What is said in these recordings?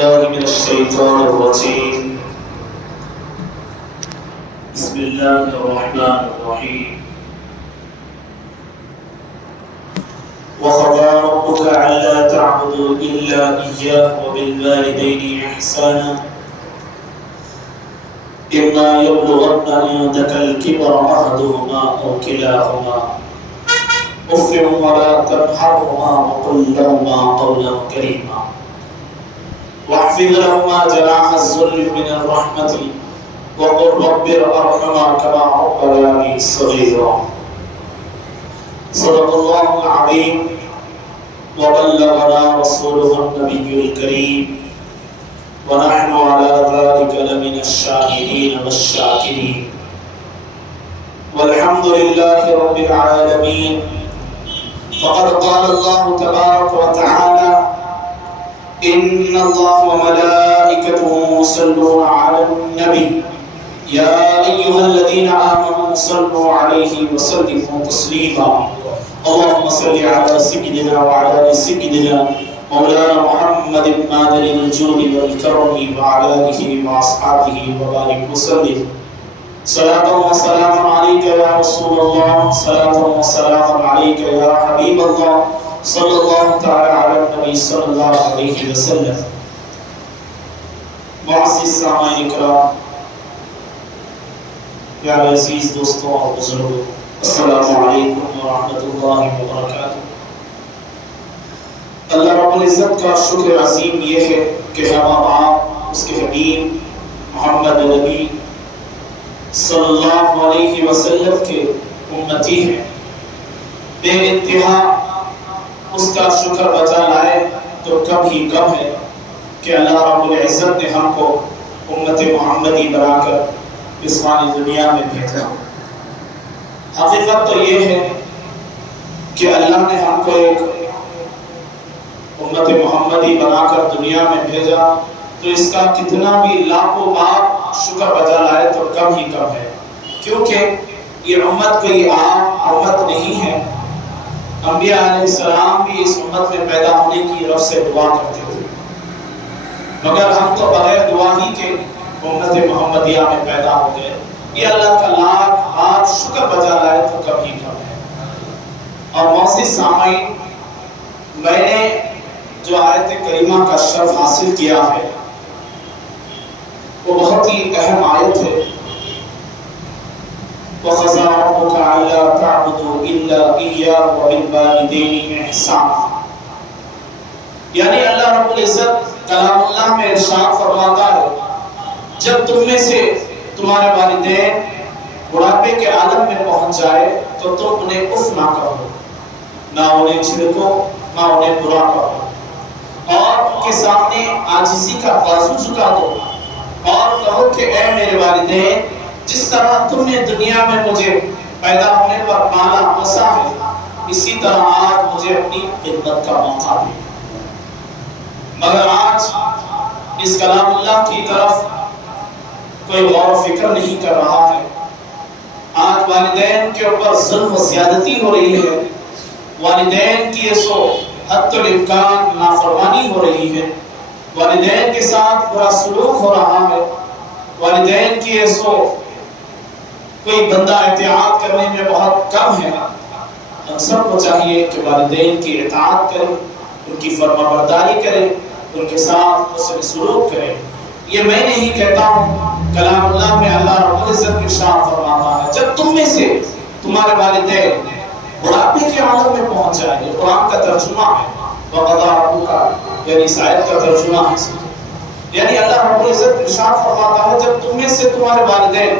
بالله من الشيطان الرجيم. بسم الله الرحمن الرحيم. وقضى ربك ألا تعبدوا إلا إياه وبالوالدين إحسانا إما يبلغن عندك الكبر أحدهما أو كلاهما أف ولا تنهرهما وقل لهما قولا كريما واحفظ لهما جناح الذل من الرحمة وقل رب ارحمهما كما ربياني صغيرا. صدق الله العظيم وبلغنا رسوله النبي الكريم ونحن على ذلك لمن الشاهدين والشاكرين والحمد لله رب العالمين. فقد قال الله تبارك وتعالى إن الله وملائكته يصلون على النبي يا أيها الذين آمنوا صلوا عليه وسلموا تسليما. اللهم صل على سيدنا وعلى آل سيدنا مولانا محمد مادر الجود والكرم وعلى آله وأصحابه وبارك وسلم. صلاة وسلام عليك يا رسول الله، صلاة وسلام عليك يا حبيب الله، صلی اللہ تعالی علی النبی صلی اللہ علیہ وسلم. معزز سامعین کرام، پیارے عزیز دوستوں اور بزرگوں، السلام علیکم ورحمۃ اللہ وبرکاتہ. اللہ رب العزت کا شکر عظیم یہ ہے کہ ہم آپ اس کے حبیب محمد نبی صلی اللہ علیہ وسلم کے امتی ہیں. بے انتہا اس کا شکر بجا لائے تو کم ہی کم ہے کہ اللہ رب العزت نے ہم کو امت محمدی بنا کر اس فانی دنیا میں بھیجا. حقیقت تو یہ ہے کہ اللہ نے ہم کو ایک امت محمدی بنا کر دنیا میں بھیجا تو اس کا کتنا بھی لاکھوں بار شکر بجا لائے تو کم ہی کم ہے، کیونکہ یہ امت کوئی عام امت نہیں ہے. انبیاء علیہ السلام بھی اس امت میں پیدا ہونے کی رب سے دعا کرتے تھے، مگر ہم تو بغیر دعا ہی کے امت محمدیہ میں پیدا ہو گئے. یہ اللہ کا لاکھ بار شکر بجا لائے تو کم ہی کم ہے. اور معزز سامعین، میں نے جو آیت کریمہ کا شرف حاصل کیا ہے وہ بہت ہی اہم آیت ہے. وَقَضَىٰ رَبُّكَ أَلَّا تَعْبُدُوا إِلَّا إِيَّاهُ وَبِالْوَالِدَيْنِ إِحْسَانًا. یعنی اللہ رب العزت کلام اللہ میں ارشاد فرماتا ہے جب تم میں سے تمہارے والدین بڑھاپے کے عالم میں پہنچ جائے تو تم انہیں اف نہ کہو، نہ انہیں جھڑکو، نہ انہیں برا کہو، اور ان کے سامنے عاجزی کا بازو جھکا دو اور کہو کہ اے میرے والدین، جس طرح تم نے دنیا میں مجھے پیدا ہونے پر پالا پوسا ہے، اسی طرح آج مجھے اپنی خدمت کا موقع دے. مگر آج اس کلام اللہ کی طرف کوئی غور و فکر نہیں کر رہا ہے. آج والدین کے اوپر ظلم و زیادتی ہو رہی ہے، والدین کی سو حد الامکان نافرمانی ہو رہی ہے، والدین کے ساتھ برا سلوک ہو رہا ہے، والدین کی سو کوئی بندہ اطاعت کرنے میں بہت کم ہے. ہم سب کو چاہیے کہ والدین کی اطاعت کریں، ان کی فرما برداری کریں، ان کے ساتھ حسن سلوک کریں. یہ میں نہیں کہتا ہوں، کلام اللہ میں اللہ رب العزت ارشاد فرماتا ہے جب تم میں سے تمہارے والدین بڑھاپے کے عالم میں پہنچ جائیں. یہ قرآن کا ترجمہ ہے. وَقَضَىٰ رَبُّكَ یعنی اس آیت کا ترجمہ ہے. یعنی اللہ رب العزت ارشاد فرماتا ہے جب تم میں سے تمہارے والدین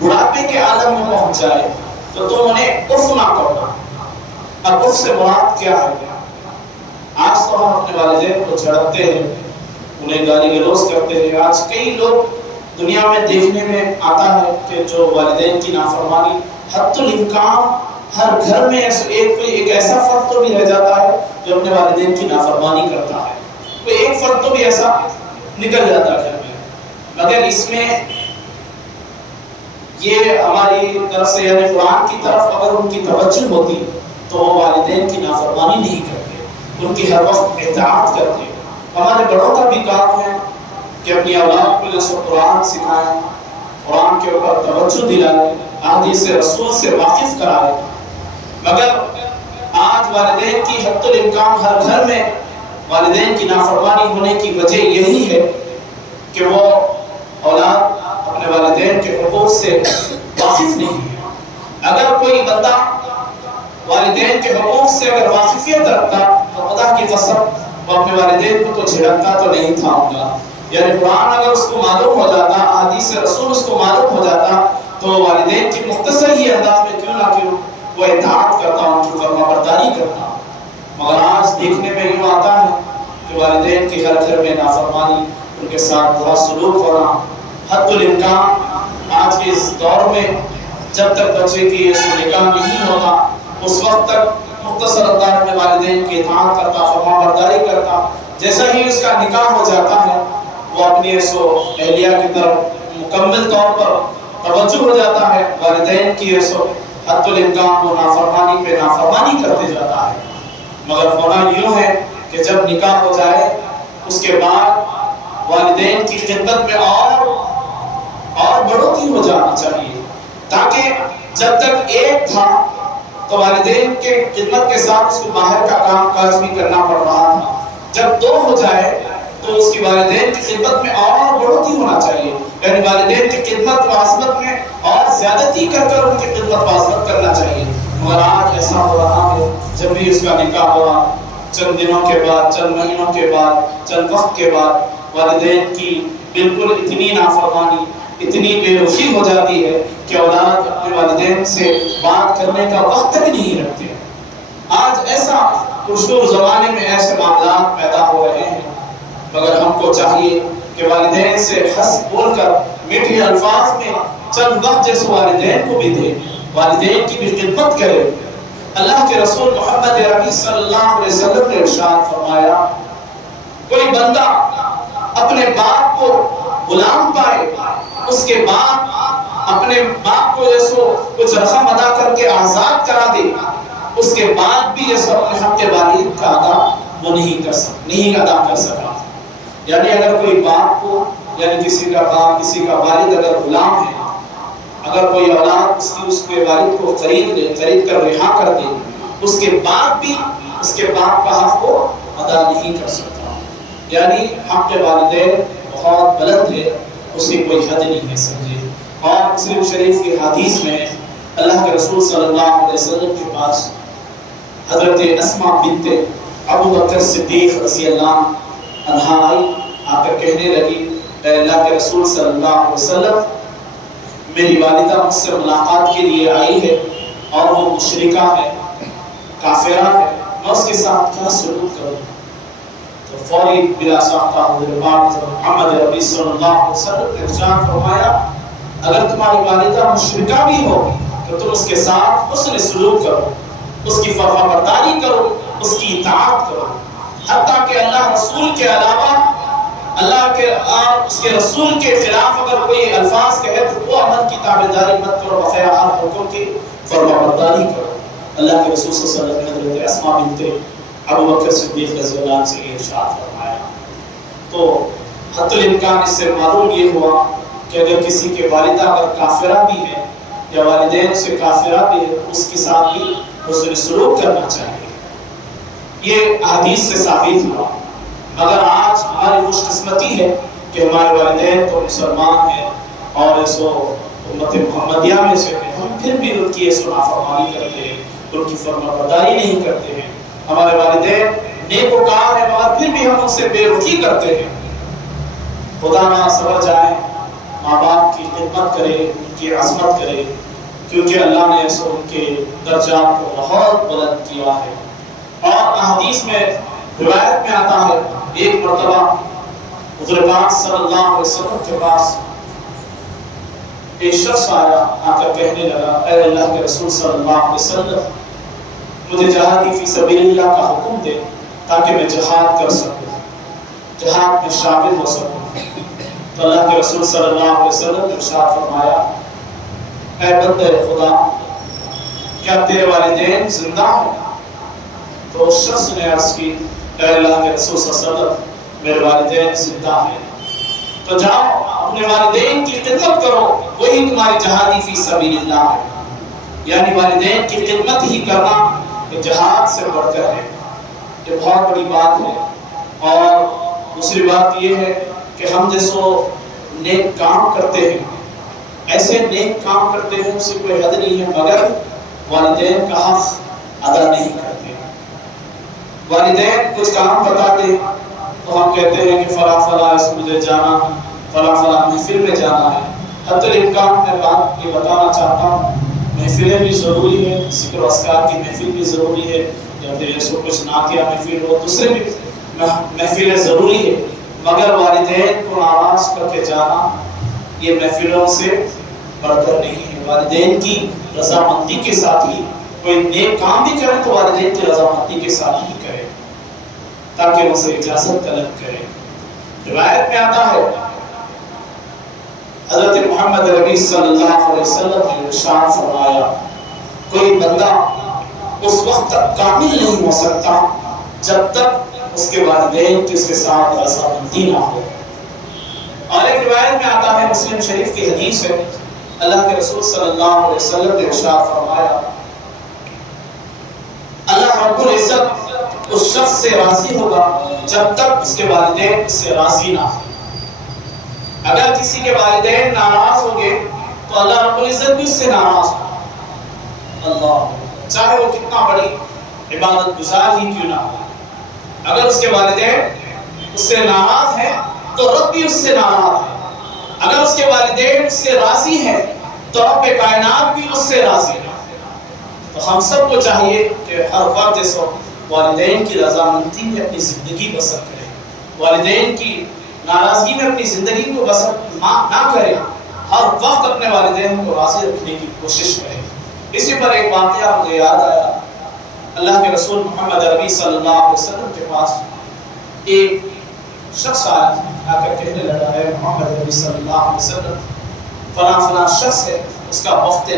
بڑھاپے کے عالم میں پہنچ جائے تو تم انہیں اف نہ کرو. اب اف سے مراد کیا ہے؟ آج تو ہم اپنے والدین کو جھڑکتے ہیں، انہیں گالی گلوز کرتے ہیں. آج کئی لوگ دنیا میں دیکھنے میں آتا ہے کہ جو والدین کی نافرمانی حد الامکان ہر گھر میں ایک ایسا فرد تو بھی رہ جاتا ہے جو اپنے والدین کی نافرمانی کرتا ہے. کوئی ایک فرد تو بھی ایسا نکل جاتا ہے گھر میں. مگر اس میں یہ ہماری طرف سے یعنی قرآن کی طرف اگر ان کی توجہ ہوتی تو وہ والدین کی نافرمانی نہیں کرتے، ان کی ہر وقت اطاعت کرتے ہمارے بڑوں کا بھی کام ہے کہ اپنی اولاد کو جیسے قرآن سکھائیں، قرآن کے اوپر توجہ دلائیں، احادیث رسول سے واقف کرائیں۔ مگر آج والدین کی حد الامکان ہر گھر میں والدین کی نافرمانی ہونے کی وجہ یہی ہے کہ وہ اولاد اپنے والدین کے حقوق سے واقف نہیں ہے۔ اگر کوئی بندہ والدین کے حقوق سے اگر واقفیت رکھتا تو خدا کی قسم وہ اپنے والدین کو تو جھڑکتا تو نہیں تھا ہوگا۔ یعنی قرآن اگر اس کو معلوم ہو جاتا، احادیث رسول اس کو معلوم ہو جاتا تو والدین کی مختصر ہی انداز میں کیوں نہ کیوں وہ اطاعت کرتا، ان کی فرما برداری کرتا۔ مگر آج دیکھنے میں یوں آتا ہے کہ والدین کی ہر گھر میں نافرمانی، ان کے ساتھ برا سلوک ہونا، حد الامکان آج کے اس دور میں جب تک بچے کی نکاح نہیں ہوتا اس وقت تک مختصر انداز میں والدین کی اطاعت کرتا، فرما برداری کرتا۔ جیسا ہی اس کا نکاح ہو جاتا ہے وہ اپنی اہلیہ کی طرف مکمل طور پر توجہ ہو جاتا ہے، والدین کی حد الامکان وہ نافرمانی پہ نافرمانی کرتے جاتا ہے۔ مگر ہونا یوں ہے کہ جب نکاح ہو جائے اس کے بعد والدین کی خدمت میں اور بڑھوتری ہو جانا چاہیے، تاکہ جب تک ایک تھا تو والدین کے خدمت کے ساتھ اس کو باہر کا کام کاج بھی کرنا پڑ رہا تھا، جب دو ہو جائے تو اس کی والدین کی خدمت میں اور بڑھوتری ہونا چاہیے، یعنی والدین کی خدمت و عظمت میں اور زیادتی کر ان کی خدمت و عظمت کرنا چاہیے۔ مگر آج ایسا ہو رہا ہے جب بھی اس کا نکاح ہوا چند دنوں کے بعد، چند مہینوں کے بعد، چند وقت کے بعد والدین کی بالکل اتنی نافرمانی، اتنی بے رخی ہو جاتی ہے کہ اولاد اپنے والدین سے بات کرنے کا وقت تک نہیں رکھتے۔ آج ایسا خوشنور زمانے میں ایسے معاملات پیدا ہو رہے ہیں، مگر ہم کو چاہیے کہ والدین سے ہنس بول کر میٹھے الفاظ میں چند وقت جیسے والدین کو بھی دے، والدین کی بھی خدمت کرے۔ اللہ کے رسول محمد عربی صلی اللہ علیہ وسلم نے ارشاد فرمایا، کوئی بندہ اپنے باپ کو غلام پائے، اس کے بعد اپنے باپ کو جیسو کچھ رقم ادا کر کے آزاد کرا دے، اس کے بعد بھی جیسو اپنے حق کے والد کا ادا وہ نہیں ادا کر سکا۔ یعنی اگر کوئی باپ کو، یعنی کسی کا باپ، کسی کا والد اگر غلام ہے، اگر کوئی اولاد اس کے والد کو خرید کر رہا کر دے، اس کے بعد بھی اس کے باپ کا حق کو ادا نہیں کر سکتا۔ یعنی حق والدین بہت بلند ہے، اس کی کوئی حد نہیں ہے، سمجھے۔ اور مسلم شریف کی حدیث میں اللہ کے رسول صلی اللہ علیہ وسلم کے پاس حضرت اسماء بنت ابو بکر صدیق رضی اللہ عنہا آئی، آ کر کہنے لگی، اے اللہ کے رسول صلی اللہ علیہ وسلم، میری والدہ مجھ سے ملاقات کے لیے آئی ہے اور وہ مشرکہ ہے، کافرہ ہے، میں اس کے ساتھ کیا سلوک کروں؟ تو فوری بلا ساختہ حضرت محمد عربی صلی اللہ علیہ وسلم نے ارشاد فرمایا، اگر تمہاری والدہ مشرکہ بھی ہو تو تم اس کے ساتھ حسن سلوک کرو، اس کی فرما برداری کرو، اس کی اطاعت کرو، حتیٰ کہ اللہ رسول کے علاوہ اللہ کے اور اس کے رسول کے خلاف اگر کوئی الفاظ کہے تو وہ عمل کی تابعداری مت کرو، بخیر حکم کی فرما برداری کرو۔ اللہ کے رسول صلی اللہ علیہ وسلم نے حضرت اسماء بنت ابو بکر صدیق رضی اللہ عنہ سے یہ ارشاد فرمایا۔ تو حد الامکان اس سے معلوم یہ ہوا کہ اگر کسی کے والدہ اگر کافرہ بھی ہے یا والدین سے کافرہ بھی ہے، اس کے ساتھ بھی حسن سلوک کرنا چاہیے۔ یہ حدیث سے ثابت ہوا۔ مگر آج ہماری خوش قسمتی ہے کہ ہمارے والدین تو مسلمان ہیں اور ایسو امت محمدیہ میں سے ہیں، ہم پھر بھی ان کی ایسو نافرمانی کرتے ہیں، ان کی فرما برداری نہیں کرتے ہیں۔ ہمارے والدین نیکوکار ہیں مگر پھر بھی ہم ان سے بے رخی کرتے ہیں۔ خدا نہ سمجھ جائے، ماں باپ کی خدمت کرے، ان کی عظمت کرے، کیونکہ اللہ نے ایسو ان کے درجات کو بہت بلند کیا ہے۔ اور احادیث میں روایت میں آتا ہے، ایک مرتبہ حضور پاک صلی اللہ علیہ وسلم کے پاس ایک شخص آیا، آ کر کہنے لگا، اے اللہ کے رسول صلی اللہ علیہ وسلم، مجھے جہادی فی سبیل اللہ کا حکم دے تاکہ میں جہاد کر سکوں، جہاد میں شامل ہو سکوں۔ تو اللہ کے رسول صلی اللہ علیہ وسلم نے ارشاد فرمایا، اے بندے خدا، کیا تیرے والدین زندہ ہیں؟ تو اس شخص نے عرض کی، اے اللہ کے رسول صلی اللہ علیہ وسلم، میرے والدین زندہ ہیں، تو جاؤ اپنے والدین کی خدمت کرو، وہی تمہاری جہادی فی سبیل اللہ ہے۔ یعنی والدین کی خدمت ہی کرنا یہ جہاد سے بڑھ کر ہے، یہ بہت بڑی بات ہے۔ اور دوسری بات یہ ہے کہ ہم جیسو نیک کام کرتے ہیں، ایسے نیک کام کرتے ہیں اس سے کوئی حد نہیں ہے، مگر والدین کا حق ادا نہیں کرتے۔ والدین کچھ کام بتاتے تو ہم کہتے ہیں کہ فلاں فلاں اس مجھے جانا، فلاں فلاں محفل میں جانا ہے۔ حتی الامکان میں بات یہ بتانا چاہتا ہوں، محفلیں بھی ضروری ہے، ذکر و اذکار کی محفل بھی ضروری ہے، یا پھر ایسو کچھ نعتیہ محفل ہو، دوسرے بھی محفلیں ضروری ہے، مگر والدین کو ناراض کر کے جانا یہ محفلوں سے بڑھ کر نہیں ہے۔ والدین کی رضامندی کے ساتھ ہی کوئی نیک کام بھی کرے تو والدین کی رضامندی کے ساتھ ہی کرے، تاکہ ان سے اجازت طلب کرے۔ روایت میں آتا ہے حضرت محمد ربی صلی اللہ علیہ وسلم نے ارشاد فرمایا، کوئی بندہ اس وقت تک کامل نہیں ہو سکتا جب تک اس کے والدین کی اس کے ساتھ رضامندی نہ ہو۔ اور ایک روایت میں آتا ہے، مسلم شریف کی حدیث ہے، اللہ کے رسول صلی اللہ علیہ وسلم نے ارشاد فرمایا، اللہ رب العزت اس شخص سے راضی ہوگا جب تک اس کے والدین اس سے راضی نہ ہو۔ اگر کسی کے والدین ناراض ہو گئے تو اللہ رب العزت بھی اس سے ناراض ہو، اللہ چاہے وہ کتنا بڑی عبادت گزار ہی کیوں نہ ہو۔ اگر اس کے والدین اس سے ناراض ہیں تو رب بھی اس سے ناراض ہے، اگر اس کے والدین اس سے راضی ہیں تو رب کائنات بھی اس سے راضی ہے۔ تو ہم سب کو چاہیے کہ ہر وقت جیسے والدین کی رضامندی میں اپنی زندگی بسر کریں، والدین کی ناراضگی میں اپنی زندگی کو بسر نہ کریں، ہر وقت اپنے والدین کو راضی رکھنے کی کوشش کریں۔ اسی پر ایک واقعہ مجھے یاد آیا، اللہ کے رسول محمد عربی صلی اللہ علیہ وسلم کے پاس ایک شخص آ کر کہنے لگا ہے، محمد عربی صلی اللہ علیہ وسلم فلاں فلاں شخص ہے، اس کا وقت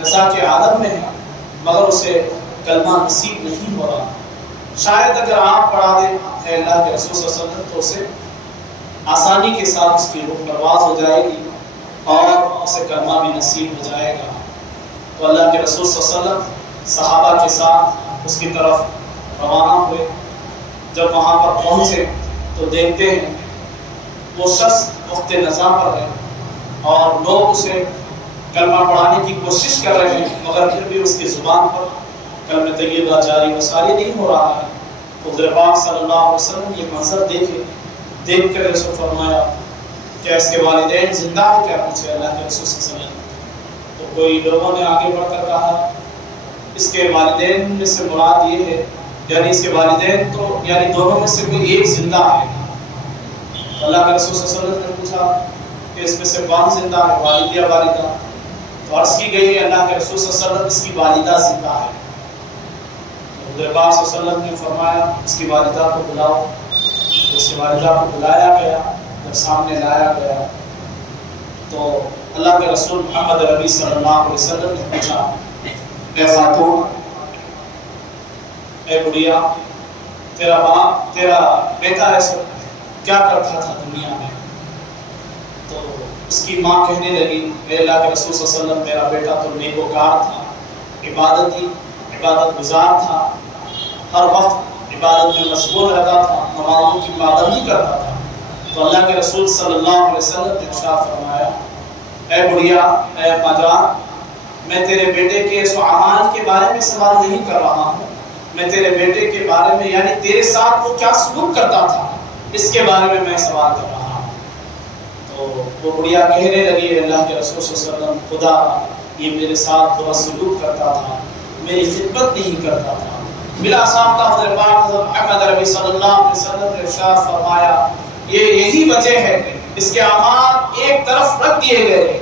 نزاع کے عالم میں ہے، مگر اسے کلمہ نصیب نہیں ہو رہا، شاید اگر آپ پڑھا دیں اے اللہ کے رسول صلی اللہ علیہ وسلم تو اسے آسانی کے ساتھ اس کی روح پرواز ہو جائے گی اور اسے کلمہ بھی نصیب ہو جائے گا۔ تو اللہ کے رسول صلی اللہ علیہ وسلم صحابہ کے ساتھ اس کی طرف روانہ ہوئے۔ جب وہاں پر پہنچے تو دیکھتے ہیں وہ شخص وقت نزاع پر ہے اور لوگ اسے کلمہ پڑھانے کی کوشش کر رہے ہیں، مگر پھر بھی اس کی زبان پر کلمہ طیبہ جاری و ساری نہیں ہو رہا ہے۔ تو حضور پاک صلی اللہ علیہ وسلم یہ منظر دیکھ کر رسول فرمایا کہ اس کے والدین زندہ ہیں کیا؟ پوچھے اللہ کے رسول صلی اللہ علیہ وسلم۔ تو کوئی لوگوں نے آگے بڑھ کر کہا اس کے والدین میں سے مراد یہ ہے، یعنی اس کے والدین تو یعنی دونوں میں سے کوئی ایک زندہ ہے۔ اللہ کے رسول صلی اللہ علیہ وسلم نے پوچھا کہ اس میں سے کون زندہ ہے، والد یا والدہ؟ تو عرض کی گئی اللہ کے رسول صلی اللہ علیہ وسلم اس کی والدہ زندہ ہے۔ حضور پاک صلی اللہ علیہ وسلم نے فرمایا اس کی والدہ کو بلاؤ۔ اس کی والدہ کو بلایا گیا، جب سامنے لایا گیا تو اللہ کے رسول محمد عربی صلی اللہ علیہ وسلم نے پوچھا، اے خاتون، اے بڑھیا، تیرا باپ تیرا بیٹا ایسا کیا کرتا تھا دنیا میں؟ تو اس کی ماں کہنے لگی، اے اللہ کے رسول صلی اللہ علیہ وسلم میرا بیٹا تو نیکوکار تھا، عبادت گزار تھا، ہر وقت عبادت میں مشغول رہتا تھا، نمازوں کی پابندی کرتا تھا۔ تو اللہ کے رسول صلی اللہ علیہ وسلم نے ارشاد فرمایا، اے بڑھیا، اے اماں جان، میں تیرے بیٹے کے اعمال کے بارے میں سوال نہیں کر رہا ہوں، میں تیرے بیٹے کے بارے میں یعنی تیرے ساتھ وہ کیا سلوک کرتا تھا اس کے بارے میں سوال کر رہا ہوں۔ تو وہ بڑھیا کہنے لگی، اللہ کے رسول صلی اللہ علیہ وسلم، خدا یہ میرے ساتھ برا سلوک کرتا تھا، میری خدمت نہیں کرتا تھا۔ بلا ساختہ حضرت پاک محمد عربی صلی اللہ علیہ وسلم نے ارشاد فرمایا، یہی وجہ ہے اس کے اعمال ایک طرف رکھ دیے گئے،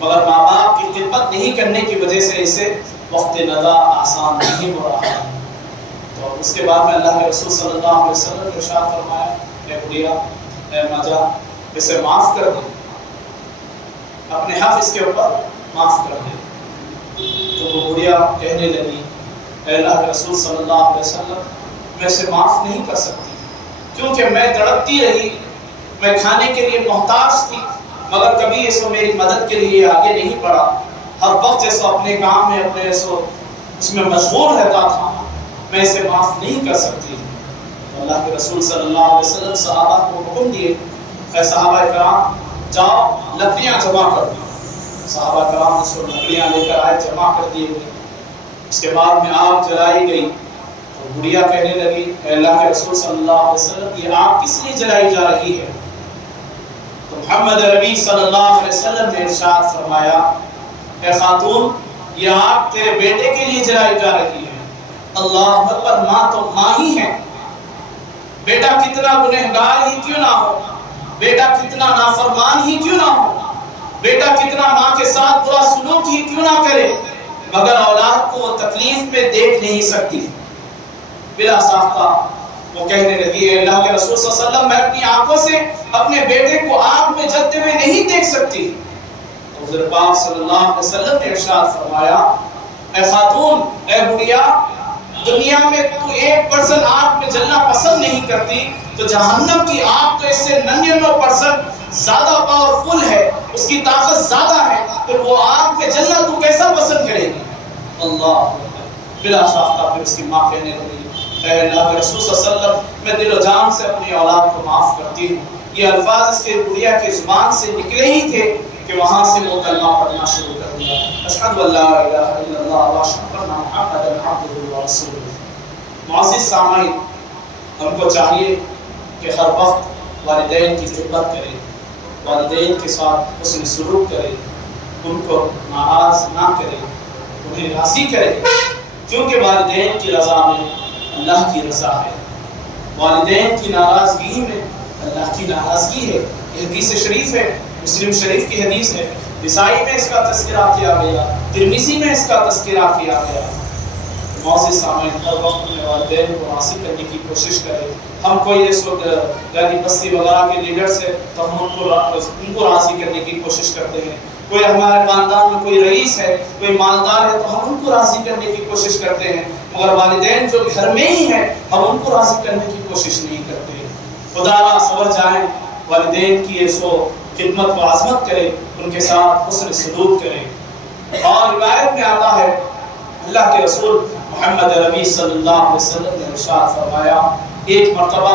مگر ماں باپ کی خدمت نہیں کرنے کی وجہ سے اسے وقت نزاع آسان نہیں ہو رہا ہے۔ تو اس کے بعد میں اللہ کے رسول صلی اللہ علیہ وسلم نے ارشاد فرمایا، اے بڑھیا، اے اماں جان، اسے معاف کر دے، اپنے حق اس کے اوپر معاف کر دے۔ تو وہ بڑھیا کہنے لگی، اے اللہ کے رسول صلی اللہ علیہ وسلم، میں اسے معاف نہیں کر سکتی، کیونکہ میں تڑپتی رہی، میں کھانے کے لیے محتاج تھی، مگر کبھی یہ سو میری مدد کے لیے آگے نہیں بڑھا، ہر وقت جیسا اپنے کام میں اپنے اس میں مشغول رہتا تھا، میں اسے معاف نہیں کر سکتی۔ اللہ کے رسول صلی اللہ علیہ وسلم صحابہ کو حکم دیے، اے صحابہ کرام جاؤ لکڑیاں جمع کر دو۔ صحابہ کرام نے سو لکڑیاں لے کر آئے، جمع کر دیے گئی۔ اس کے بعد میں آگ جلائی گئی تو بڑھیا کہنے لگی، اے اللہ کے رسول صلی اللہ علیہ وسلم یہ آگ کس لیے جلائی جا رہی ہے؟ تو محمد عربی صلی اللہ علیہ وسلم نے ارشاد فرمایا، اے خاتون یہ آگ تیرے بیٹے کے لیے جلائی جا رہی ہے۔ اللہ اکبر، ماں تو ماں ہی ہے، بیٹا کتنا گنہگار ہی کیوں نہ ہو، بیٹا کتنا نافرمان ہی کیوں نہ ہو، بیٹا کتنا ماں کے ساتھ برا سلوک ہی کیوں نہ کرے، مگر اولاد کو وہ تکلیف میں دیکھ نہیں سکتی۔ بلا ساختہ وہ کہنے لگی، اے اللہ کے رسول صلی اللہ علیہ وسلم میں اپنی آنکھوں سے اپنے بیٹے کو آگ میں جلتے ہوئے نہیں دیکھ سکتی۔ حضور پاک صلی اللہ علیہ وسلم نے ارشاد فرمایا، اے خاتون، اے بڑھیا، دنیا میں تو 1% آگ میں جلنا پسند نہیں کرتی، تو جہنم کی آگ تو اس سے 99% زیادہ پاورفل ہے، اس کی طاقت زیادہ ہے، پھر وہ آگ میں جلنا تو کیسا پسند کرے گی؟ اللہ بلا ساختہ پھر اس کی ماں کہنے لگی، اے اللہ کے رسول صلی اللہ علیہ وسلم میں دل و جان سے اپنی اولاد کو معاف کرتی ہوں۔ یہ الفاظ اس کے بڑھیا کی زبان سے نکلے ہی تھے کہ وہاں سے وہ کلمہ پڑھنا شروع کر دیا، اشہد ان لا الہ الا اللہ و اشہد ان محمدا عبدہ و رسولہ۔ معزز سامعین، ہم کو چاہیے کہ ہر وقت والدین کی خدمت کریں، والدین کے ساتھ حسن سلوک کریں، ان کو ناراض نہ کریں، انہیں راضی کریں، کیونکہ والدین کی رضا میں اللہ کی رضا ہے، والدین کی ناراضگی میں اللہ کی ناراضگی ہے۔ یہ حدیث شریف ہے، مسلم شریف کی حدیث ہے، نسائی میں اس کا تذکرہ کیا گیا، ترمذی میں اس کا تذکرہ کیا گیا۔ معزز سامعین، ہر وقت اپنے والدین کو راضی کرنے کی کوشش کریں۔ ہم کوئی اس وقت گاڑی بستی وغیرہ کے لیڈرز ہیں تو ہم ان کو راضی کرنے کی کوشش کرتے ہیں، کوئی ہمارے خاندان میں کوئی رئیس ہے، کوئی مالدار ہے تو ہم ان کو راضی کرنے کی کوشش کرتے ہیں، مگر والدین جو گھر میں ہی ہیں ہم ان کو راضی کرنے کی کوشش نہیں کرتے۔ خدا را سمجھ جائیں، والدین کی خدمت و عظمت کریں، ان کے ساتھ حسن سلوک کریں۔ اور روایت میں آتا ہے اللہ کے رسول محمد عربی صلی اللہ علیہ وسلم نے ارشاد فرمایا، ایک مرتبہ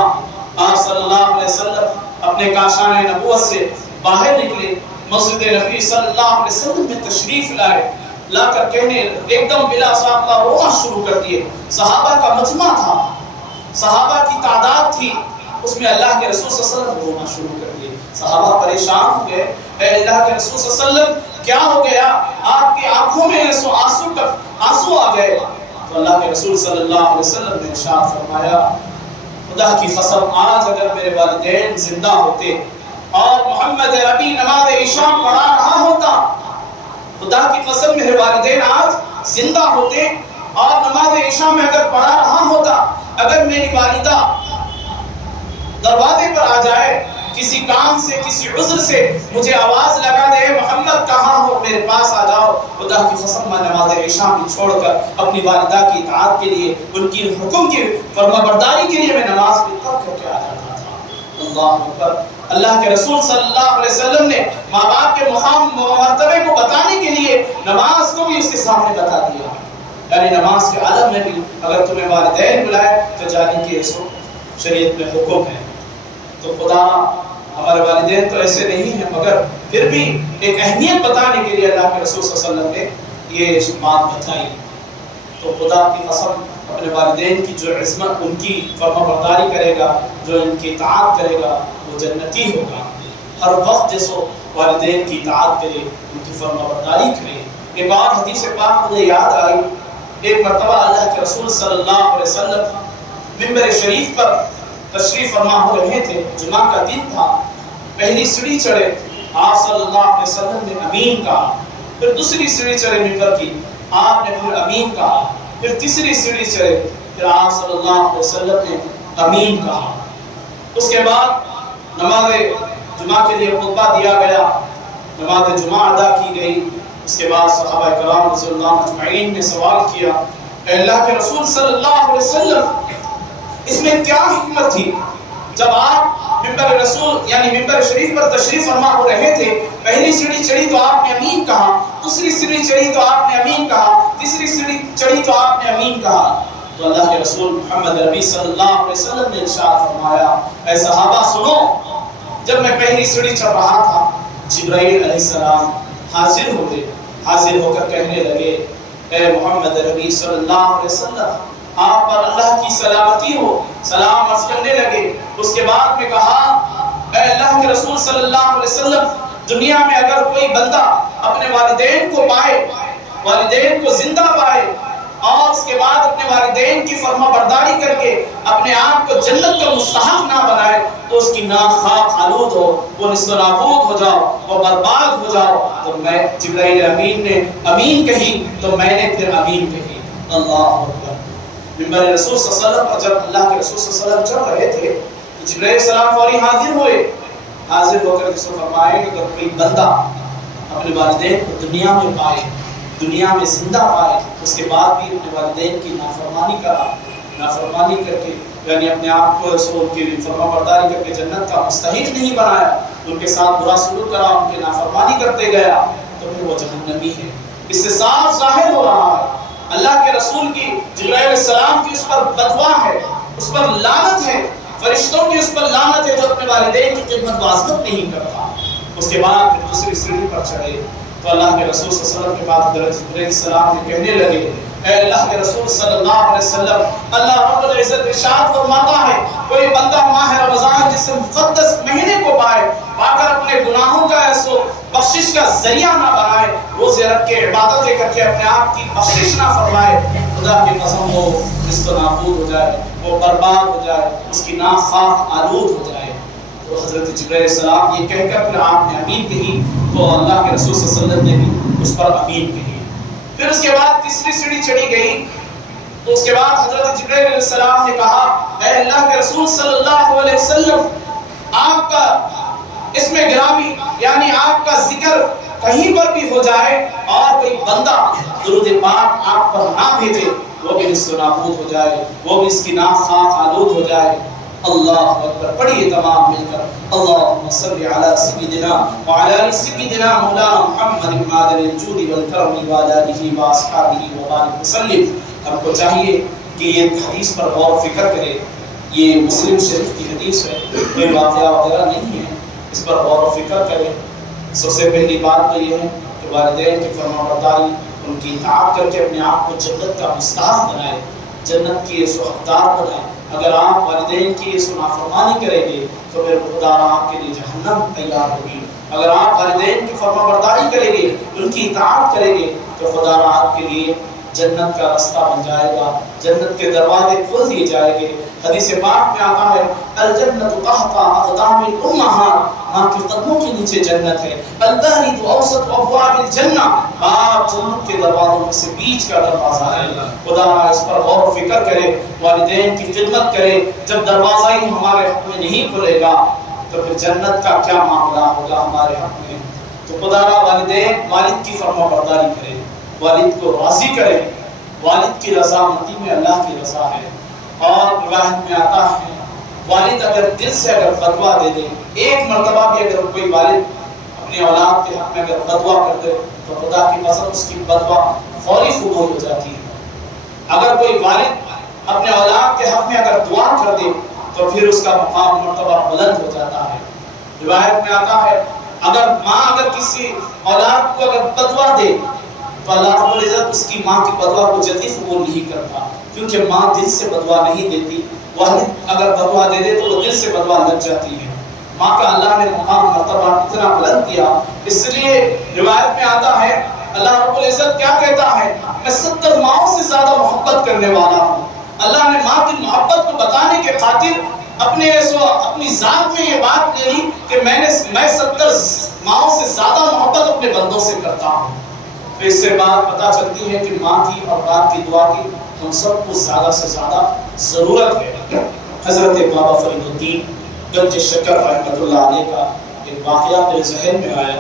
آپ صلی اللہ علیہ وسلم اپنے کاشانِ نبوت سے باہر نکلے، مسجد نبی صلی اللہ علیہ وسلم میں تشریف لائے، لا کر کہنے ایک دم بلا ساختہ رونا شروع کر دیے۔ صحابہ کا مجمع تھا، صحابہ کی تعداد تھی، اس میں اللہ کے رسول صلی اللہ علیہ وسلم رونا شروع کر دیے۔ صحابہ پریشان ہو گئے، اے اللہ کے رسول صلی اللہ علیہ وسلم کیا ہو گیا؟ آپ کی آنکھوں میں آنسو آ گئے۔ تو اللہ کے رسول صلی اللہ علیہ وسلم نے ارشاد فرمایا، خدا کی قسم آج اگر میرے والدین زندہ ہوتے اور محمد عربی نماز عشاء پڑھا رہا ہوتا، خدا کی قسم میرے والدین آج زندہ ہوتے اور نماز عشاء میں اگر پڑھا رہا ہوتا، اگر میری والدہ دروازے پر آ جائے کسی کام سے کسی عذر سے، مجھے آواز لگا دے محمد کہاں ہو میرے پاس آ جاؤ، خدا کی قسم میں نماز عشاء بھی چھوڑ کر اپنی والدہ کی اطاعت کے لیے، ان کی حکم کی فرمانبرداری کے لیے میں نماز بھی ترک کر کے آ جاتا تھا۔ اللہ اکبر۔ اللہ کے رسول صلی اللہ علیہ وسلم نے ماں باپ کے مقام مرتبے کو بتانے کے لیے نماز کو بھی اس کے سامنے بتا دیا، یعنی نماز کے عالم میں بھی اگر تمہیں والدین بلائے تو جانے کی شریعت میں حکم ہے۔ تو خدا ہمارے والدین تو ایسے نہیں ہیں، مگر پھر بھی ایک اہمیت بتانے کے لیے اللہ کے رسول صلی اللہ علیہ وسلم نے یہ بات بتائی۔ تو خدا کی قسم اپنے والدین کی جو عظمت، ان کی فرمانبرداری کرے گا، جو ان کی اطاعت کرے گا وہ جنتی ہوگا۔ ہر وقت جیسو والدین کی اطاعت کرے، ان کی فرمانبرداری کرے۔ ایک اور حدیث پاک مجھے یاد آئی، ایک مرتبہ اللہ کے رسول صلی اللہ علیہ وسلم منبر شریف پر تشریف فرما ہو رہے تھے، جمعہ کا دن تھا، پہلی سیڑھی چڑھے، آپ صلی اللہ علیہ وسلم نے امین کہا، پھر دوسری سیڑھی چڑھے منبر کی، آپ نے پھر امین کہا، پھر تیسری سیڑھی چڑھے، پھر آپ صلی اللہ علیہ وسلم نے امین کہا۔ اس کے بعد نماز جمعہ کے لیے خطبہ دیا گیا، نماز جمعہ ادا کی گئی۔ اس کے بعد صحابہ کرام رضی اللہ اجمعین نے سوال کیا، اے اللہ کے رسول صلی اللہ علیہ وسلم اس میں کیا حکمت تھی؟ جب آپ منبر رسول یعنی منبر شریف پر تشریف فرما ہو رہے تھے، پہلی سیڑھی چڑھی تو آپ نے امین کہا، دوسری سیڑھی چڑھی تو آپ نے امین کہا، تیسری سیڑھی چڑھی تو آپ نے امین کہا۔ تو اللہ کے رسول محمد عربی صلی اللہ علیہ وسلم نے ارشاد فرمایا، اے صحابہ سنو، جب میں پہلی سیڑھی چڑھ رہا تھا، جبرائیل علیہ السلام حاضر ہوئے، حاضر ہو کر کہنے لگے، اے محمد عربی صلی اللہ علیہ وسلم، آپ پر اللہ کی سلامتی ہو، سلام عرض کرنے لگے۔ اس کے بعد میں کہا، اے اللہ کے رسول صلی اللہ علیہ وسلم، دنیا میں اگر کوئی بندہ اپنے والدین کو پائے، والدین کو زندہ پائے، اور اس کے بعد اپنے والدین کی فرما برداری کر کے اپنے آپ کو جنت کا مستحق نہ بنائے، تو اس کی ناک خاک آلود ہو، وہ نصف نابود ہو جاؤ، وہ برباد ہو جاؤ۔ تو میں جبرائیل امین نے امین کہی تو میں نے پھر امین کہی۔ اللہ اکبر۔ منبر رسول صلی اللہ علیہ وسلم پر جب اللہ کے رسول صلی اللہ علیہ وسلم چڑھ رہے تھے تو جبرائیل السلام فوری حاضر ہوئے، حاضر ہو کر جس کو فرمائے کہ اگر کوئی بندہ اپنے والدین کو دنیا میں پائے، دنیا میں زندہ پائے، اس کے بعد بھی اپنے والدین کی نافرمانی کرا، نافرمانی کر کے یعنی اپنے آپ کو ان کی فرما برداری کر کے جنت کا مستحق نہیں بنایا، ان کے ساتھ برا سلوک کرا، ان کی نافرمانی کرتے گیا، تو پھر وہ جہنمی ہے۔ اس سے صاف ظاہر ہو رہا ہے اللہ کے رسول کی، جبرائیل السلام کی اس پر بدوا ہے، اس پر لعنت ہے، فرشتوں کی اس پر لعنت ہے جو اپنے والدین کی خدمت و عظمت نہیں کرتا۔ اس کے بعد پھر دوسری سیڑھی پر چڑھے تو اللہ کے رسول صلی اللہ علیہ وسلم کے بعد حضرت جبرائیل السلام نے کہنے لگے، اے اللہ کے رسول صلی اللہ علیہ وسلم، اللہ رب العزت ارشاد فرماتا ہے، کوئی بندہ ماہ رمضان جس مقدس مہینے کو پائے، پا کر اپنے گناہوں کا ایسو بخشش کا ذریعہ نہ بنائے، روزے رکھ کے عبادتیں کر کے اپنے آپ کی بخشش نہ فرمائے، خدا کی قسم وہ نصف نابود ہو جائے، وہ برباد ہو جائے، اس کی ناک خاک آلود ہو جائے۔ تو حضرت جبرائیل السلام یہ کہہ کر پھر آپ نے امین کہی تو اللہ کے رسول صلی اللہ علیہ وسلم نے بھی اس پر امین کہی۔ پھر اس کے بعد تیسری سیڑھی چڑھی گئی تو اس کے بعد حضرت جبرائیل علیہ السلام نے کہا، اے اللہ کے رسول صلی اللہ علیہ وسلم، آپ کا اسم گرامی یعنی آپ کا ذکر کہیں پر بھی ہو جائے اور کوئی بندہ درود پاک آپ پر نہ بھیجے، وہ بھی نصف نابود ہو جائے، وہ بھی اس کی ناک خاک آلود ہو جائے۔ اللہ اکبر۔ پڑھیے تمام مل کر، اللہم صلی علی سیدنا وعلی آل سیدنا مولانا محمد معدن الجود والکرم وعلی آلہ واصحابہ وبارک وسلم۔ ہم کو چاہیے کہ یہ حدیث پر غور و فکر کرے، یہ مسلم شریف کی حدیث ہے، کوئی واقعہ وغیرہ نہیں ہے، اس پر غور و فکر کریں۔ سب سے پہلی بات تو یہ ہے کہ والدین کی فرما برداری، ان کی اطاعت کر کے اپنے آپ کو جنت کا مستحق بنائے، جنت کی حقدار بنائے۔ اگر آپ والدین کی نافرمانی کریں گے تو پھر خدا آپ کے لیے جہنم تیار ہوگی۔ اگر آپ والدین کی فرما برداری کریں گے، ان کی اطاعت کریں گے تو خدا آپ کے لیے جنت کا راستہ بن جائے گا، جنت کے دروازے کھول دیے جائیں گے۔ حدیث پاک میں آتا ہے، الجنت تحت اقدام الامہات، ماں کے قدموں کے نیچے جنت ہے۔ البارد اوسط ابواب الجنہ، آپ جنت کے دروازوں میں سے بیچ کا دروازہ ہے۔ خدا اس پر غور و فکر کرے، والدین کی خدمت کرے۔ جب دروازہ ہی ہمارے حق میں نہیں کھلے گا تو پھر جنت کا کیا معاملہ ہوگا ہمارے حق میں۔ تو خدا والدین، والد کی فرما برداری کرے، والد کو راضی کرے۔ والد کی رضامندی میں اللہ کی رضا ہے۔ اور روایت میں آتا ہے، والد اگر دل سے اگر فتویٰ دے دے، ایک مرتبہ بھی اگر کوئی والد اپنی اولاد کے حق میں اگر فتویٰ کر دے تو خدا کی قسم اس کی فتویٰ فوری قبول ہو جاتی ہے۔ اگر کوئی والد اپنے اولاد کے حق میں اگر دعا کر دے تو پھر اس کا مقام مرتبہ بلند ہو جاتا ہے۔ روایت میں آتا ہے، اگر ماں اگر کسی اولاد کو اگر فتویٰ دے تو اللہ رب العزت اس کی ماں کی بدعا کو جلدی قبول نہیں کرتا، کیونکہ ماں دل سے بدعا نہیں دیتی۔ والد اگر بدعا دے دے تو وہ دل سے بدعا لگ جاتی ہے۔ ماں کا اللہ نے مقام مرتبہ اتنا بلند کیا، اس لیے روایت میں آتا ہے اللہ رب العزت کیا کہتا ہے، میں 70 ماؤں سے زیادہ محبت کرنے والا ہوں۔ اللہ نے ماں کی محبت کو بتانے کے خاطر اپنی ذات میں یہ بات لے لی کہ میں 70 ماؤں سے زیادہ محبت اپنے بندوں سے کرتا ہوں۔ تو اس سے بات پتہ چلتی ہے کہ ماں کی اور باپ کی دعا کی ہم سب کو زیادہ سے زیادہ ضرورت ہے۔ حضرت بابا فرید الدین گنج شکر رحمۃ اللہ علیہ کا ایک واقعہ میرے ذہن میں آیا،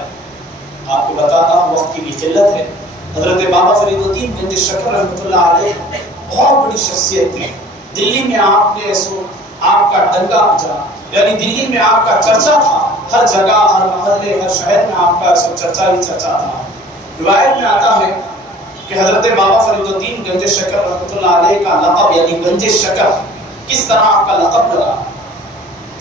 آپ کو بتاتا ہوں، وقت کی بھی قلت ہے۔ حضرت بابا فرید الدین گنج شکر رحمۃ اللہ علیہ بہت بڑی شخصیت تھی۔ دلی میں آپ کا ڈنکا بجا، یعنی دلی میں آپ کا چرچا تھا، ہر جگہ، ہر محلے، ہر شہر میں آپ کا چرچا ہی چرچا تھا۔ روایت میں آتا ہے کہ حضرت بابا فرید الدین گنج شکر رحمۃ اللہ علیہ کا لقب یعنی گنج شکر کس طرح آپ کا لقب لگا،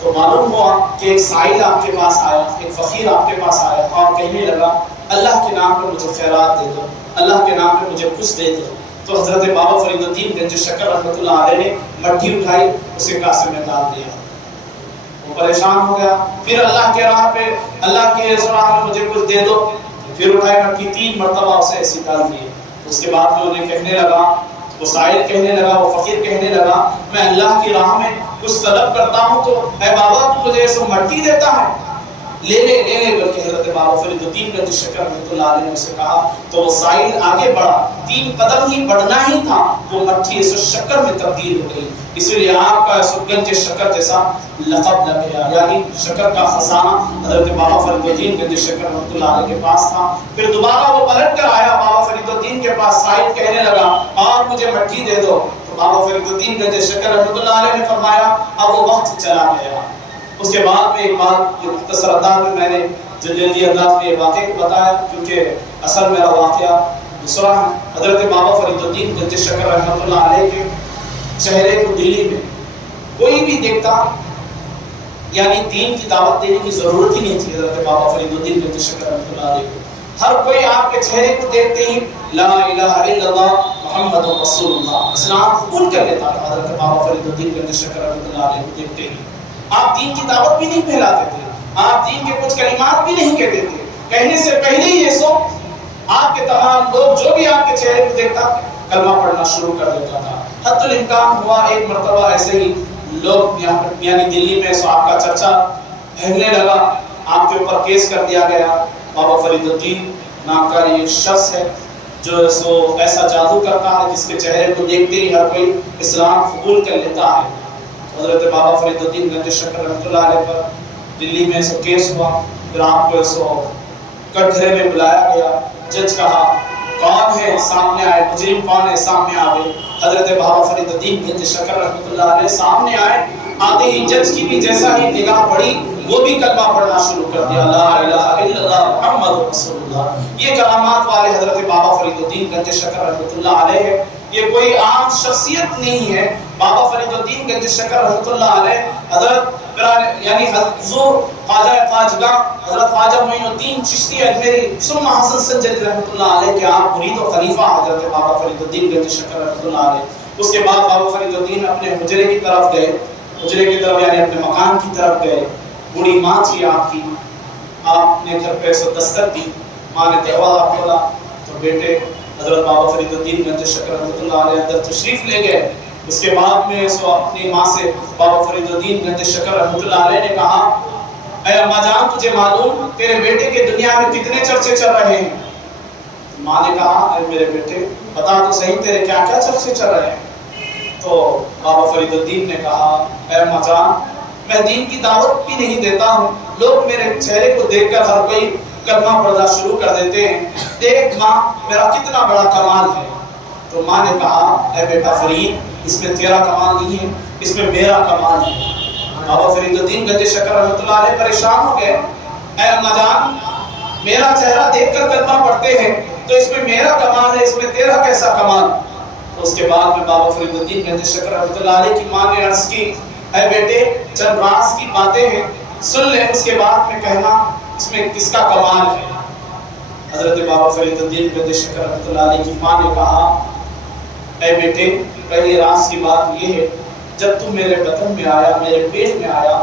تو معلوم ہوا کہ ایک سائل آپ کے پاس آیا، ایک فقیر آپ کے پاس آیا اور کہنے لگا اللہ کے نام پہ مجھے خیرات دے دو، اللہ کے نام پہ مجھے کچھ دے دو۔ تو حضرت بابا فرید الدین گنج شکر رحمۃ اللہ علیہ نے مٹی اٹھائی، اسے کاسے میں ڈال دیا، وہ پریشان ہو گیا، پھر اللہ کے راہ پہ، اللہ کے راہ میں مجھے کچھ دے دو، پھر اٹھائی مٹی 3 مرتبہ اسے ایسی ڈال دی۔ اس کے بعد میں انہیں کہنے لگا، وہ سائل کہنے لگا، وہ فقیر کہنے لگا میں اللہ کی راہ میں کچھ طلب کرتا ہوں تو اے بابا تو مجھے ایسا مٹی دیتا ہے، لے لے لے لے، بلکہ حضرت بابا فرید الدین گنج شکر رحمۃ اللہ علیہ نے اسے کہا، تو وہ سائل آگے بڑھا، 3 قدم ہی بڑھنا ہی تھا، وہ مٹی اس شکر میں تبدیل ہو گئی، اسی لیے آپ کا گنج شکر جیسا لقب لگ گیا، یعنی شکر کا خزانہ حضرت بابا فرید الدین گنج شکر رحمۃ اللہ علیہ کے پاس تھا۔ پھر دوبارہ وہ پلٹ کر آیا بابا فرید الدین کے پاس، سائل کہنے لگا اور مجھے مٹی دے دو، تو بابا فرید الدین گنج شکر رحمۃ اللہ علیہ نے فرمایا اب وہ وقت چلا گیا۔ اس کے بعد میں ایک بات مختصر انداز میں نے جلدی انداز میں یہ واقعہ بتایا کیونکہ اصل میرا واقعہ دوسرا ہے۔ حضرت بابا فرید الدین گنج شکر رحمۃ اللہ علیہ کے چہرے کو دلی میں کوئی بھی دیکھتا، یعنی دین کی دعوت دینے کی ضرورت ہی نہیں تھی حضرت بابا فرید الدین گنج شکر رحمۃ اللہ علیہ کو، ہر کوئی آپ کے چہرے کو دیکھتے ہی لا الہ الا اللہ محمد رسول اللہ اسلام قبول کر لیتا تھا۔ حضرت بابا فرید الدین گنج شکر رحمۃ اللہ علیہ کو دیکھتے ہی آپ دین کی دعوت بھی نہیں پھیلاتے تھے، آپ دین کے کچھ کلمات بھی نہیں کہتے تھے، کہنے سے پہلے ہی یہ سو آپ کے تمام لوگ جو بھی آپ کے چہرے کو دیکھتا کلمہ پڑھنا شروع کر دیتا تھا۔ حتی الامکان ہوا ایک مرتبہ ایسے ہی لوگ یعنی دلی میں سو آپ کا چرچا پھیلنے لگا، آپ کے اوپر کیس کر دیا گیا، بابا فرید الدین نام کا ایک شخص ہے جو سو ایسا جادو کرتا ہے جس کے چہرے کو دیکھتے ہی ہر کوئی اسلام قبول کر لیتا ہے۔ حضرت بابا فرید الدین گنج شکر رحمۃ اللہ علیہ پر دلی میں سو کیس ہوا، پھر آپ کو سو کٹھرے میں بلایا گیا، جج کہا کون ہے سامنے آئے، مجرم کون ہے سامنے آئے، حضرت بابا فرید الدین گنج شکر رحمۃ اللہ علیہ سامنے آئے، آتے ہی جج کی بھی جیسا ہی نگاہ پڑی وہ بھی کلمہ پڑھنا شروع کر دیا، لا الہ الا اللہ محمد رسول اللہ۔ یہ کرامات والے حضرت بابا فرید الدین گنج شکر رحمۃ اللہ علیہ ہے، یہ کوئی عام شخصیت نہیں ہے۔ بابا فرید الدین گنج شکر رحمۃ اللہ علیہ حضرت یعنی حضور خواجہ خواجگاہ حضرت خواجہ معین الدین چشتی اجمیری ثم حسن سنجری رحمۃ اللہ علیہ کے آپ مرید و خلیفہ حضرت بابا فرید الدین گنج شکر رحمۃ اللہ علیہ۔ اس کے بعد بابا فرید الدین اپنے حجرے کی طرف گئے، حجرے کی طرف یعنی اپنے مکان کی طرف گئے، بوڑھی ماں تھی آپ کی، آپ نے گھر پہ سو دستک دی، ماں نے دروازہ کھولا تو بیٹے حضرت بابا فرید الدین گنج شکر رحمۃ اللہ علیہ اندر تشریف لے گئے۔ اس کے بعد میں سو اپنی ماں سے بابا فرید الدین گنج شکر رحمۃ اللہ علیہ نے کہا اے اماں جان تجھے معلوم تیرے بیٹے کے دنیا میں کتنے چرچے چل رہے ہیں؟ ماں نے کہا اے میرے بیٹے بتا تو صحیح تیرے کیا کیا چرچے چل رہے ہیں؟ تو بابا فرید الدین نے کہا اے اماں جان میں دین کی دعوت بھی نہیں دیتا ہوں، لوگ میرے چہرے کو دیکھ کر ہر کوئی کلمہ پڑھنا شروع کر دیتے ہیں، دیکھ ماں میرا کتنا بڑا کمال ہے۔ تو ماں نے کہا اے بیٹا فرید اس میں تیرا کمال نہیں ہے، اس میں میرا کمال ہے۔ بابا فرید الدین گنج شکر رحمۃ اللہ علیہ پریشان ہو گئے، اے اماں جان میرا چہرہ دیکھ کر کلمہ پڑھتے ہیں تو اس میں میرا کمال ہے، اس میں تیرا کیسا کمال؟ تو اس کے بعد میں بابا فرید الدین گنج شکر رحمۃ اللہ علیہ کی ماں نے عرض کی اے بیٹے چند راز کی باتیں ہیں سن لے، اس کے بعد میں کہنا اس میں کس کا کمال ہے۔ حضرت بابا فرید الدین گنج شکر رحمۃ اللہ علیہ کی ماں نے کہا اے بیٹے پہلی راز کی بات یہ ہے جب تم میرے بطن میں آیا، میرے پیٹ میں آیا،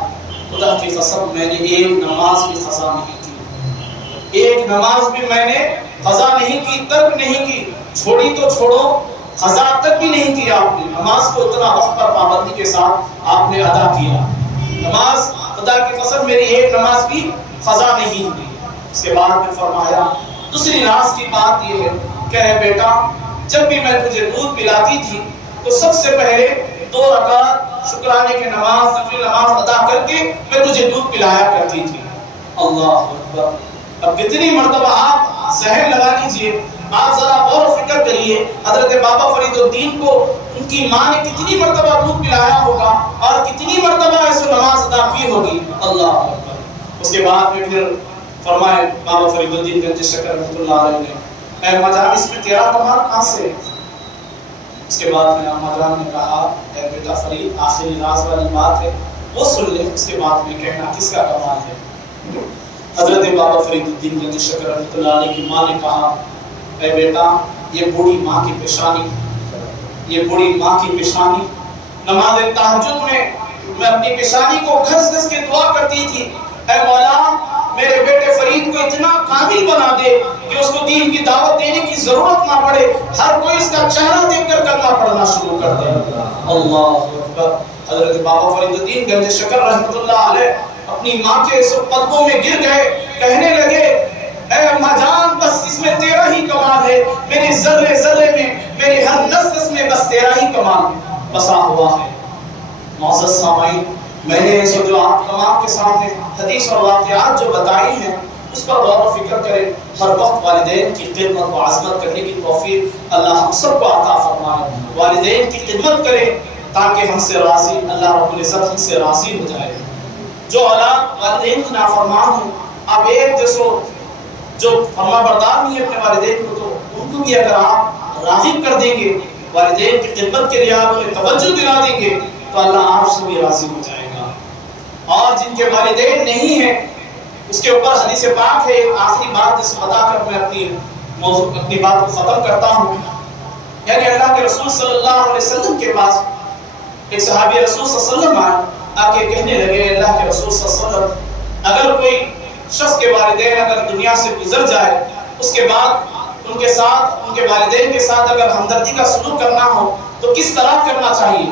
خدا کی قسم میں نے ایک نماز بھی قضا نہیں کی، ایک نماز بھی میں نے قضا نہیں کی، ترک نہیں کی، چھوڑی تو چھوڑو قضا تک بھی نہیں کیا آپ نے، نماز کو اتنا وقت پر پابندی کے ساتھ آپ نے ادا کیا، نماز خدا کی قسم میری ایک نماز بھی قضا نہیں ہوئی۔ اس کے بعد میں فرمایا دوسری راز کی بات یہ ہے کہ اے بیٹا جب بھی میں تجھے دودھ پلاتی تھی تو سب سے پہلے 2 رکعت شکرانے کی نماز نفل نماز ادا کر کے میں تجھے دودھ پلایا کرتی تھی۔ اللہ اکبر! اب کتنی مرتبہ آپ ذہن لگا لیجئے آپ ذرا غور و فکر کریے حضرت بابا فرید الدین کو ان کی ماں نے کتنی مرتبہ دودھ پلایا ہوگا اور کتنی مرتبہ ایسے نماز ادا کی ہوگی. اللہ اکبر. اس کے بعد میں پھر فرمائے بابا فرید الدین گنج شکر رحمۃ اللہ علیہ نے اے اماں جان اس میں تیرا کمال کہاں سے؟ اس کے بعد میں اماں جان نے کہا اے بیٹا فرید آخری راز والی بات ہے وہ سن لے، اس کے بعد میں کہنا کس کا کمال ہے. حضرت بابا فرید الدین گنج شکر رحمۃ اللہ علیہ کی ماں نے کہا اے بیٹا یہ بوڑھی ماں کی پیشانی، یہ بوڑھی ماں کی پیشانی نماز تہجد میں اپنی پیشانی کو گھس گھس کے دعا کرتی تھی اے مولا میرے بیٹے فرید کو اتنا کامل بنا دے کہ اس کو دین کی دعوت دینے کی ضرورت نہ پڑے، ہر کوئی اس کا چہرہ دیکھ کر کلمہ پڑھنا شروع کر دے. اللہ اکبر. حضرت بابا فرید الدین گنج شکر رحمۃ اللہ علیہ اپنی ماں کے قدموں میں گر گئے، کہنے لگے اے اماں جان بس اس میں تیرا ہی کمال ہے، میرے ذرے ذرے میں میرے ہر نس نس میں بس تیرا ہی کمال بسا ہوا ہے. معزز سامعین میں نے جو آپ تمام کے سامنے حدیث اور واقعات جو بتائی ہیں اس پر غور و فکر کریں. ہر وقت والدین کی خدمت و عظمت کرنے کی توفیق اللہ ہم سب کو عطا فرمائے. والدین کی خدمت کریں تاکہ ہم سے راضی اللہ رب العزت ہم سے راضی ہو جائے. جو اولاد والدین کی نافرمان ہوں آپ ایک جو فرما بردار نہیں ہے اپنے والدین کو تو ان کو بھی اگر آپ راغب کر دیں گے، والدین کی خدمت کے لیے آپ انہیں توجہ دلا دیں گے تو اللہ آپ سے بھی راضی ہو جائے گا. اور جن کے والدین نہیں ہیں اس کے اوپر حدیث پاک ہے. آخری بات جس بتا کر میں اپنی بات کو ختم کرتا ہوں. یعنی اللہ کے رسول صلی اللہ علیہ وسلم کے پاس ایک صحابی رسول صلی اللہ علیہ وسلم آئے، آ کے کہنے لگے اللہ کے رسول صلی اللہ علیہ وسلم اگر کوئی شخص کے والدین اگر دنیا سے گزر جائے اس کے بعد ان کے والدین کے ساتھ اگر ہمدردی کا سلوک کرنا ہو تو کس طرح کرنا چاہیے؟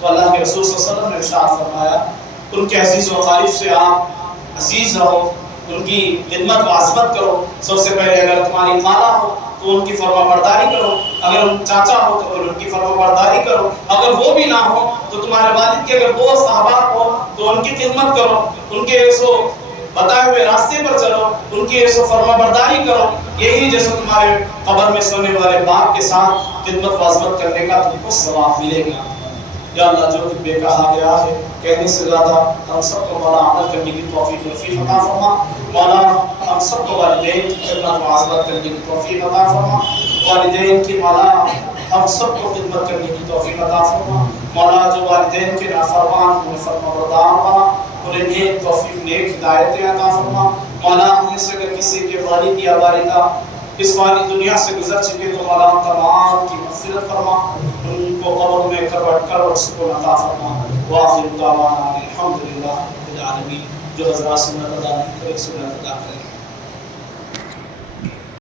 تو اللہ کے رسول صلی اللہ علیہ وسلم نے ارشاد فرمایا ان کے عزیز و اقارب سے آپ عزیز رہو، ان کی خدمت و عظمت کرو. سب سے پہلے اگر تمہاری خالہ ہو تو ان کی فرما برداری کرو، اگر ان چاچا ہو تو ان کی فرما برداری کرو، اگر وہ بھی نہ ہو تو تمہارے والد کے اگر دوست احباب ہو تو ان کی خدمت کرو، ان کے بتائے ہوئے راستے پر چلو، ان کی فرما برداری کرو. یہی جیسے تمہارے قبر میں سونے والے باپ کے ساتھ خدمت و عظمت کرنے کا تم کو ثواب ملے گا. یا اللہ جو کہ بے کہا گیا ہے کہنے سے زیادہ ہم سب کو مولا عمل کرنے کی توفیق عطا فرما. مولا ہم سب کو والدین کی خدمت و عظمت کرنے کی توفیق عطا فرما. والدین کی مولا ہم سب کو خدمت کرنے کی توفیق عطا فرما. مولا جو والدین کے نافرمان انہیں فرما بردار بنا، انہیں نیک توفیق نیک ہدایتیں عطا فرما. مولا ہم سے اگر کسی کے والد یا والدہ اس فانی دنیا سے گزر چکے تو مولا تمام کی مغفرت فرما، ان کو قبر میں کروٹ کر اور سکون عطا فرما. وآخر دعوانا الحمدللہ رب العالمین. جو حضرات سنت ادا نہیں کرے سنت ادا کریں.